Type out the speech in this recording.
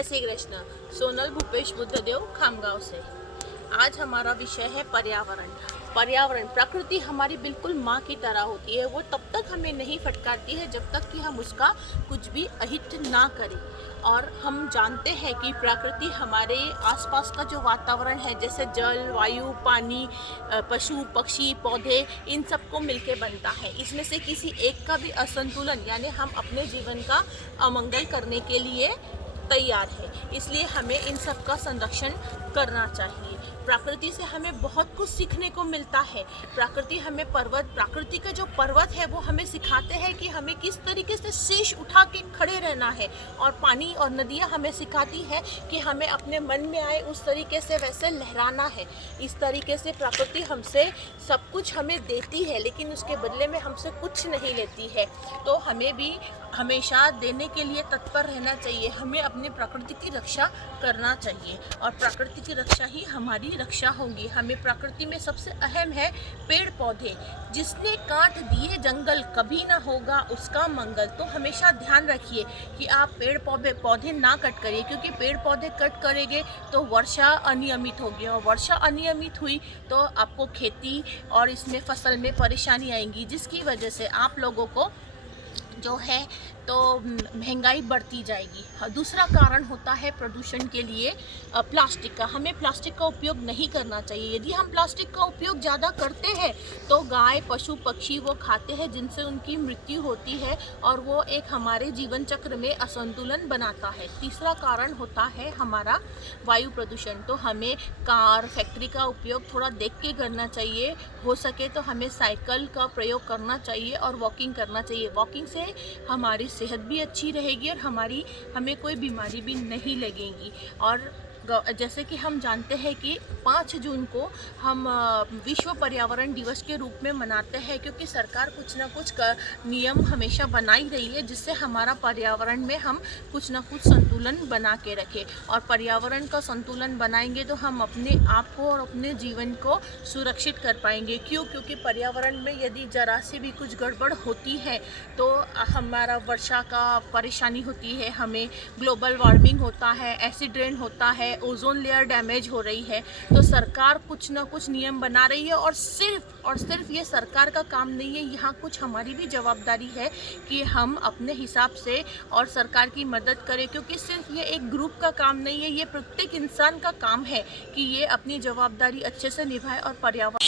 जय श्री कृष्ण। सोनल भूपेश बुद्धदेव खामगांव से। आज हमारा विषय है पर्यावरण। पर्यावरण, प्रकृति हमारी बिल्कुल माँ की तरह होती है। वो तब तक हमें नहीं फटकारती है जब तक कि हम उसका कुछ भी अहित ना करें। और हम जानते हैं कि प्रकृति हमारे आसपास का जो वातावरण है, जैसे जल, वायु, पानी, पशु पक्षी, पौधे, इन सबको मिलके बनता है। इसमें से किसी एक का भी असंतुलन यानी हम अपने जीवन का अमंगल करने के लिए तैयार है। इसलिए हमें इन सब का संरक्षण करना चाहिए। प्रकृति से हमें बहुत कुछ सीखने को मिलता है। प्रकृति का जो पर्वत है वो हमें सिखाते हैं कि हमें किस तरीके से शीश उठा के खड़े रहना है, और पानी और नदियाँ हमें सिखाती है कि हमें अपने मन में आए उस तरीके से वैसे लहराना है। इस तरीके से प्रकृति हमसे सब कुछ हमें देती है, लेकिन उसके बदले में हमसे कुछ नहीं लेती है। तो हमें भी हमेशा देने के लिए तत्पर रहना चाहिए। हमें अपनी प्रकृति की रक्षा करना चाहिए, और प्रकृति की रक्षा ही हमारी रक्षा होगी। हमें प्रकृति में सबसे अहम है पेड़ पौधे। जिसने काट दिए जंगल, कभी ना होगा उसका मंगल। तो हमेशा ध्यान रखिए कि आप पेड़ पौधे ना कट करिए, क्योंकि पेड़ पौधे कट करेंगे तो वर्षा अनियमित होगी, और वर्षा अनियमित हुई तो आपको खेती और इसमें फसल में परेशानी आएगी, जिसकी वजह से आप लोगों को जो है तो महंगाई बढ़ती जाएगी। दूसरा कारण होता है प्रदूषण के लिए प्लास्टिक का। हमें प्लास्टिक का उपयोग नहीं करना चाहिए। यदि हम प्लास्टिक का उपयोग ज़्यादा करते हैं तो गाय, पशु पक्षी वो खाते हैं, जिनसे उनकी मृत्यु होती है, और वो एक हमारे जीवन चक्र में असंतुलन बनाता है। तीसरा कारण होता है हमारा वायु प्रदूषण। तो हमें कार, फैक्ट्री का उपयोग थोड़ा देख के करना चाहिए। हो सके तो हमें साइकिल का प्रयोग करना चाहिए और वॉकिंग करना चाहिए। वॉकिंग से हमारी सेहत भी अच्छी रहेगी और हमें कोई बीमारी भी नहीं लगेगी। और जैसे कि हम जानते हैं कि 5 जून को हम विश्व पर्यावरण दिवस के रूप में मनाते हैं, क्योंकि सरकार कुछ ना कुछ नियम हमेशा बनाई रही है, जिससे हमारा पर्यावरण में हम कुछ ना कुछ संतुलन बना के रखें। और पर्यावरण का संतुलन बनाएंगे तो हम अपने आप को और अपने जीवन को सुरक्षित कर पाएंगे। क्योंकि पर्यावरण में यदि जरा से भी कुछ गड़बड़ होती है तो हमारा वर्षा का परेशानी होती है, हमें ग्लोबल वार्मिंग होता है, एसिड रेन होता है, ओजोन लेयर डैमेज हो रही है। तो सरकार कुछ ना कुछ नियम बना रही है, और सिर्फ ये सरकार का काम नहीं है, यहाँ कुछ हमारी भी जवाबदारी है कि हम अपने हिसाब से और सरकार की मदद करें। क्योंकि सिर्फ ये एक ग्रुप का काम नहीं है, ये प्रत्येक इंसान का काम है कि ये अपनी जवाबदारी अच्छे से निभाए और पर्यावरण